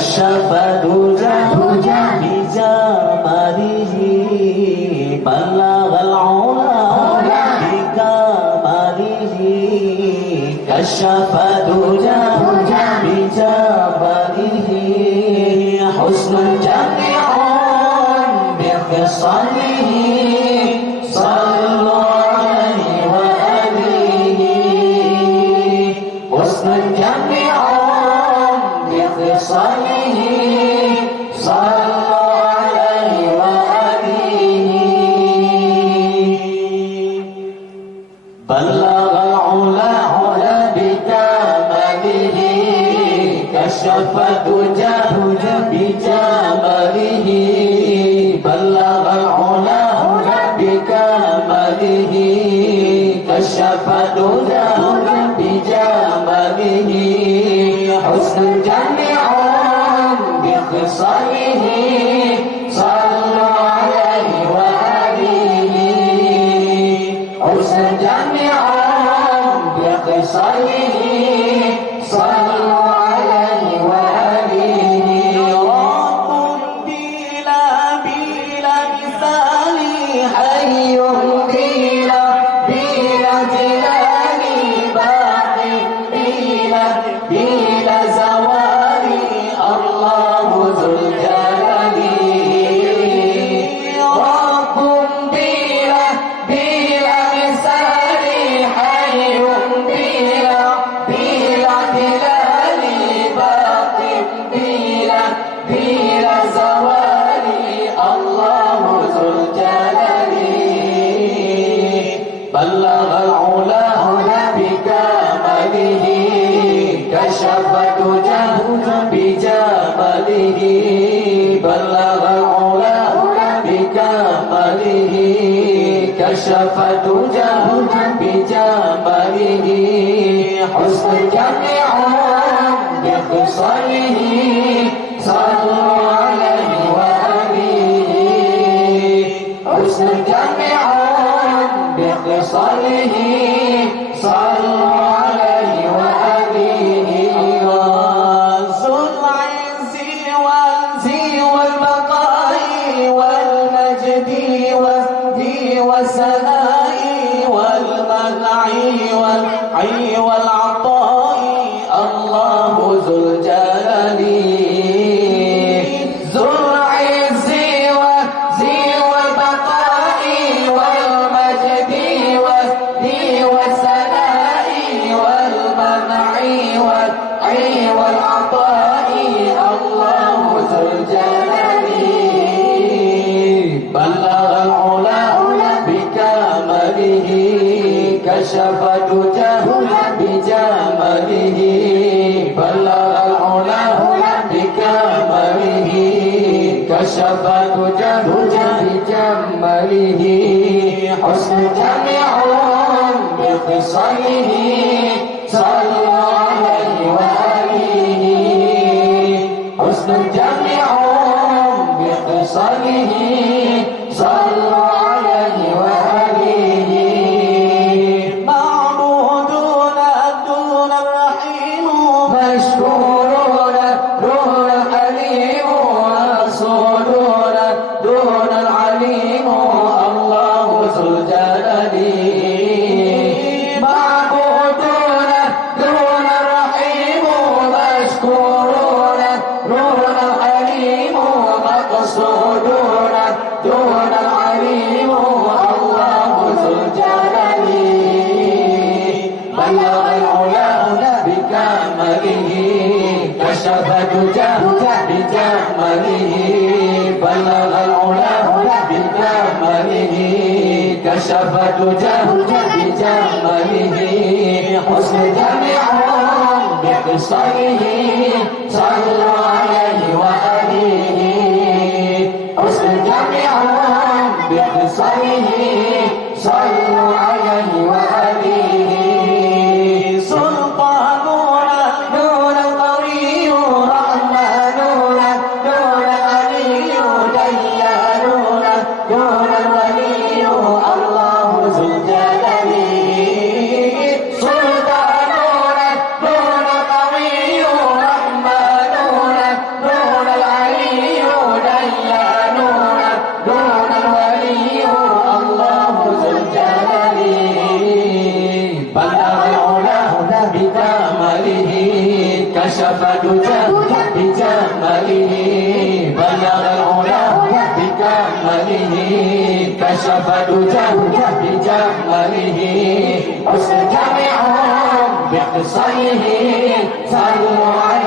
كشف دجى بجماله بلغ العلا بكماله كشف دجى بجماله حسن جميع بخصاله صلوا عليه وآله حسن جميع بخصاله صلوا عليه وآله بلغ العلا بكماله كشف دجى بجماله بلغ العلا بكماله كشف دجى بجماله حسن جميع بخصاله صلوا عليه وآله حسن جميع بخصاله صلوا عليه وآله رب بلا مثال حي بلا جلال باقي بلا زوال الله ذو الجلال رب بلا مثال حي بلا جلال باقي بلا زوال الله ذو الجلال بلغ العلا بكماله كشف دجى بجماله بلغ العلا بكماله كشف دجى بجماله حسن جميع بخصاله صلوا عليه وآله حسن جميع بخصاله صلوا عليه وآله ذو العز والبقاء والمجد والسناء والمنع والعطاء الله ذو الجلال ذو العز والبقاء والمجد والسناء والمنع والعطاء الله ذو الجلال بلغ العلا بكماله كشف دجى بجماله بلغ العلا بكماله كشف دجى بجماله حسن جميع بخصاله صلوا عليه وآله حسن جميع بخصاله صلوا عليه وآله معبودون دون الرحيم مشكورون دون الحليم مقصودون دون العليم الله ذو الجلال معبودون دون الرحيم مشكورون دون الحليم مقصودون دون العليم الله ذو الجلال بلغ العلا بكماله كشف دجى بجماله بلغ العلا بكماله كشف دجى بجماله حسن جميع بخصاله صلوا عليه وآله حسن جميع بخصاله صلوا عليه وآله سلطانون نور القوي رحمنون نور علي ديانون نور الولي الله ذو الجلال سلطانون نور القوي رحمنون بكماله كشف دجى بجماله بلغ العلا بكماله كشف دجى بجماله مستجمع باختصاره صلوا عليه